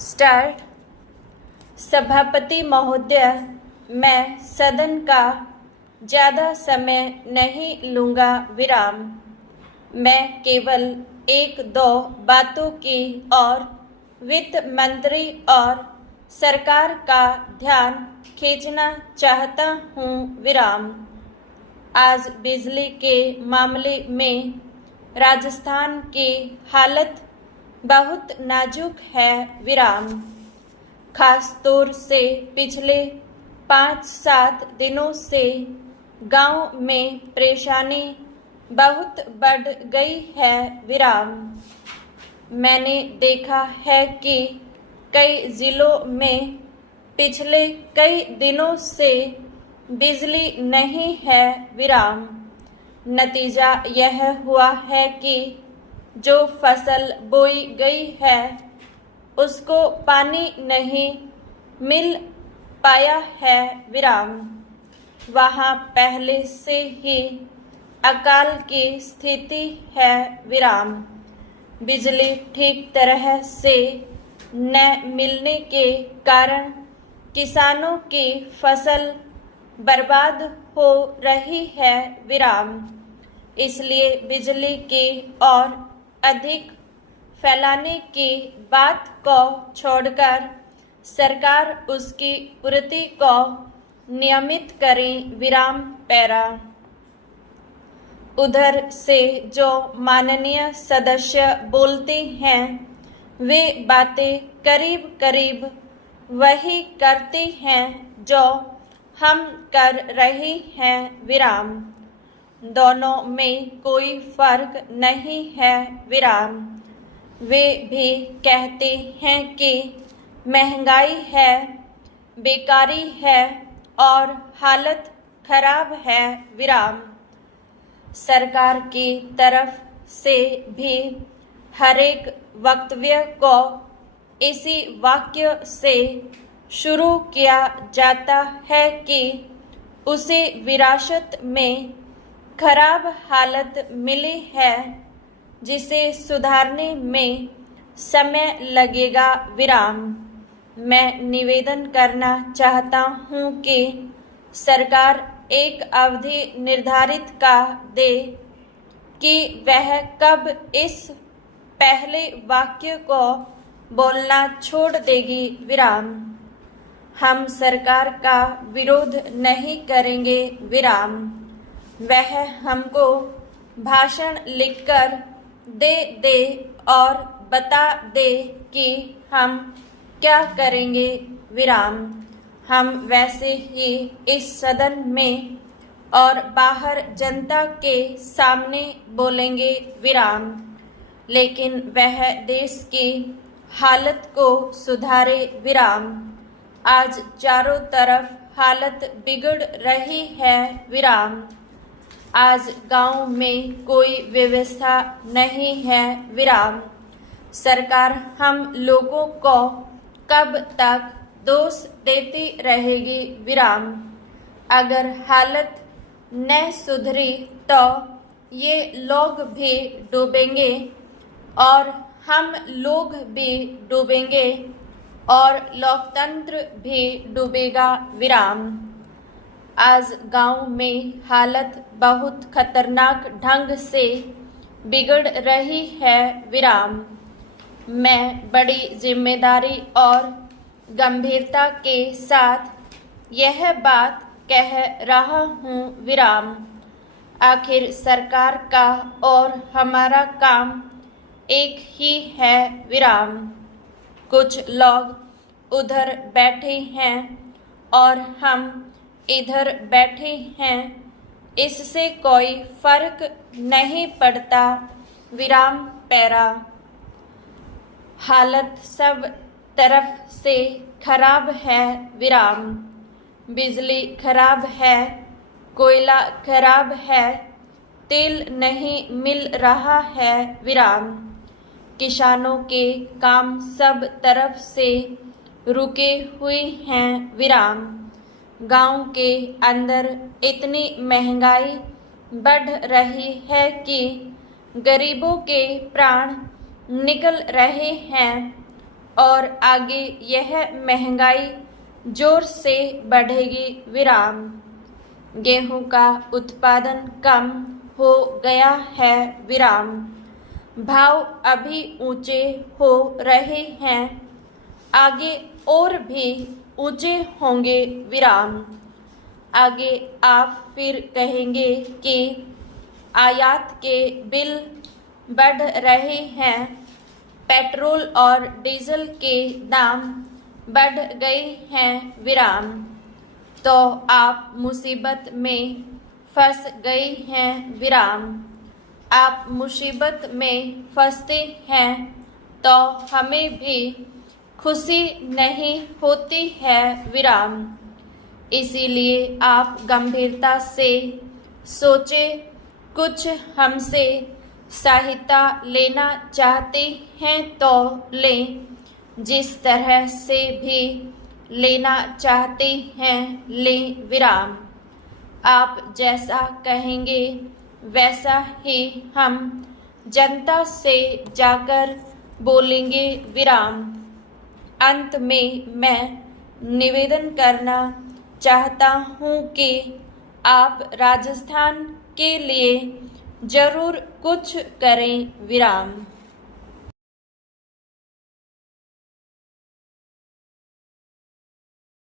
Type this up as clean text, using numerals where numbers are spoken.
Start. सभापति महोदय, मैं सदन का ज़्यादा समय नहीं लूँगा। विराम। मैं केवल एक दो बातों की और वित्त मंत्री और सरकार का ध्यान खींचना चाहता हूँ। विराम। आज बिजली के मामले में राजस्थान की हालत बहुत नाजुक है। विराम। खास तौर से पिछले 5-7 दिनों से गांव में परेशानी बहुत बढ़ गई है। विराम। मैंने देखा है कि कई जिलों में पिछले कई दिनों से बिजली नहीं है। विराम। नतीजा यह हुआ है कि जो फसल बोई गई है उसको पानी नहीं मिल पाया है। विराम। वहाँ पहले से ही अकाल की स्थिति है। विराम। बिजली ठीक तरह से न मिलने के कारण किसानों की फसल बर्बाद हो रही है। विराम। इसलिए बिजली की और अधिक फैलाने की बात को छोड़कर सरकार उसकी पूर्ति को नियमित करें। विराम। पैरा। उधर से जो माननीय सदस्य बोलते हैं वे बातें करीब करीब वही करते हैं जो हम कर रहे हैं। विराम। दोनों में कोई फर्क नहीं है। विराम। वे भी कहते हैं कि महंगाई है, बेकारी है और हालत खराब है। विराम। सरकार की तरफ से भी हरेक वक्तव्य को इसी वाक्य से शुरू किया जाता है कि उसे विरासत में खराब हालत मिली है जिसे सुधारने में समय लगेगा। विराम। मैं निवेदन करना चाहता हूँ कि सरकार एक अवधि निर्धारित का दे कि वह कब इस पहले वाक्य को बोलना छोड़ देगी। विराम। हम सरकार का विरोध नहीं करेंगे। विराम। वह हमको भाषण लिखकर दे और बता दे कि हम क्या करेंगे। विराम। हम वैसे ही इस सदन में और बाहर जनता के सामने बोलेंगे। विराम। लेकिन वह देश की हालत को सुधारे। विराम। आज चारों तरफ हालत बिगड़ रही है। विराम। आज गांव में कोई व्यवस्था नहीं है। विराम। सरकार हम लोगों को कब तक दोष देती रहेगी। विराम। अगर हालत न सुधरी तो ये लोग भी डूबेंगे और हम लोग भी डूबेंगे और लोकतंत्र भी डूबेगा। विराम। आज गांव में हालत बहुत खतरनाक ढंग से बिगड़ रही है। विराम। मैं बड़ी जिम्मेदारी और गंभीरता के साथ यह बात कह रहा हूँ। विराम। आखिर सरकार का और हमारा काम एक ही है। विराम। कुछ लोग उधर बैठे हैं और हम इधर बैठे हैं, इससे कोई फर्क नहीं पड़ता। विराम। पैरा। हालत सब तरफ से खराब है। विराम। बिजली खराब है, कोयला खराब है, तेल नहीं मिल रहा है। विराम। किसानों के काम सब तरफ से रुके हुए हैं। विराम। गांव के अंदर इतनी महंगाई बढ़ रही है कि गरीबों के प्राण निकल रहे हैं और आगे यह महंगाई जोर से बढ़ेगी विराम। गेहूं का उत्पादन कम हो गया है विराम। भाव अभी ऊंचे हो रहे हैं, आगे और भी ऊंचे होंगे विराम। आगे आप फिर कहेंगे कि आयात के बिल बढ़ रहे हैं, पेट्रोल और डीजल के दाम बढ़ गए हैं विराम। तो आप मुसीबत में फंस गए हैं विराम। आप मुसीबत में फंसते हैं तो हमें भी खुशी नहीं होती है विराम। इसीलिए आप गंभीरता से सोचे, कुछ हमसे सहायता लेना चाहते हैं तो लें, जिस तरह से भी लेना चाहते हैं लें विराम। आप जैसा कहेंगे वैसा ही हम जनता से जाकर बोलेंगे विराम। अंत में मैं निवेदन करना चाहता हूँ कि आप राजस्थान के लिए जरूर कुछ करें विराम।